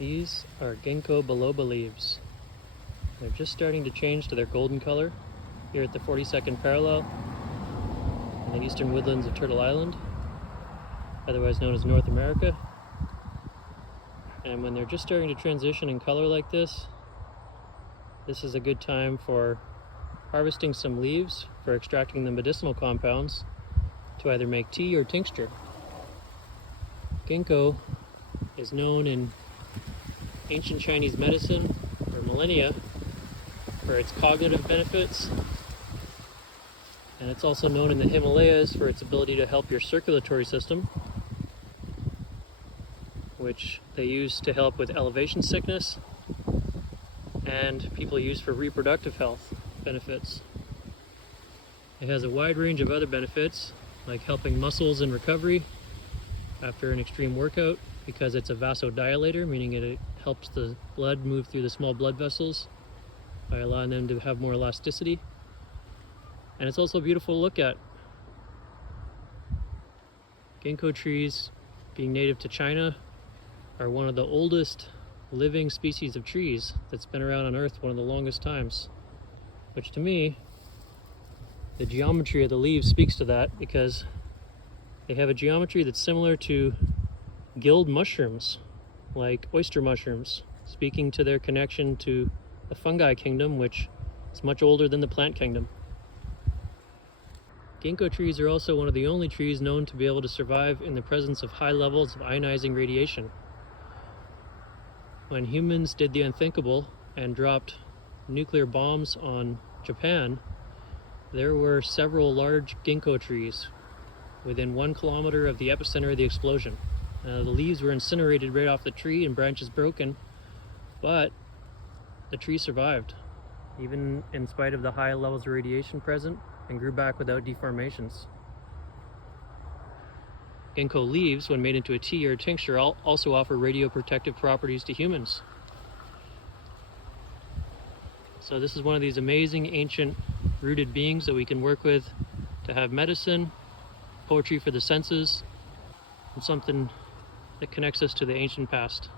These are Ginkgo Biloba leaves. They're just starting to change to their golden color here at the 42nd parallel in the eastern woodlands of Turtle Island, otherwise known as North America. And when they're just starting to transition in color like this, this is a good time for harvesting some leaves for extracting the medicinal compounds to either make tea or tincture. Ginkgo is known in ancient Chinese medicine for millennia for its cognitive benefits, and it's also known in the Himalayas for its ability to help your circulatory system, which they use to help with elevation sickness, and people use for reproductive health benefits. It has a wide range of other benefits, like helping muscles in recovery after an extreme workout, because it's a vasodilator, meaning it helps the blood move through the small blood vessels by allowing them to have more elasticity. And it's also beautiful to look at. Ginkgo trees, being native to China, are one of the oldest living species of trees that's been around on Earth one of the longest times, which to me, the geometry of the leaves speaks to that, because they have a geometry that's similar to gilled mushrooms, like oyster mushrooms, speaking to their connection to the fungi kingdom, which is much older than the plant kingdom. Ginkgo trees are also one of the only trees known to be able to survive in the presence of high levels of ionizing radiation. When humans did the unthinkable and dropped nuclear bombs on Japan, there were several large ginkgo trees within 1 kilometer of the epicenter of the explosion. The leaves were incinerated right off the tree and branches broken, but the tree survived, even in spite of the high levels of radiation present, and grew back without deformations. Ginkgo leaves, when made into a tea or a tincture, also offer radioprotective properties to humans. So this is one of these amazing ancient rooted beings that we can work with to have medicine, poetry for the senses, and something that connects us to the ancient past.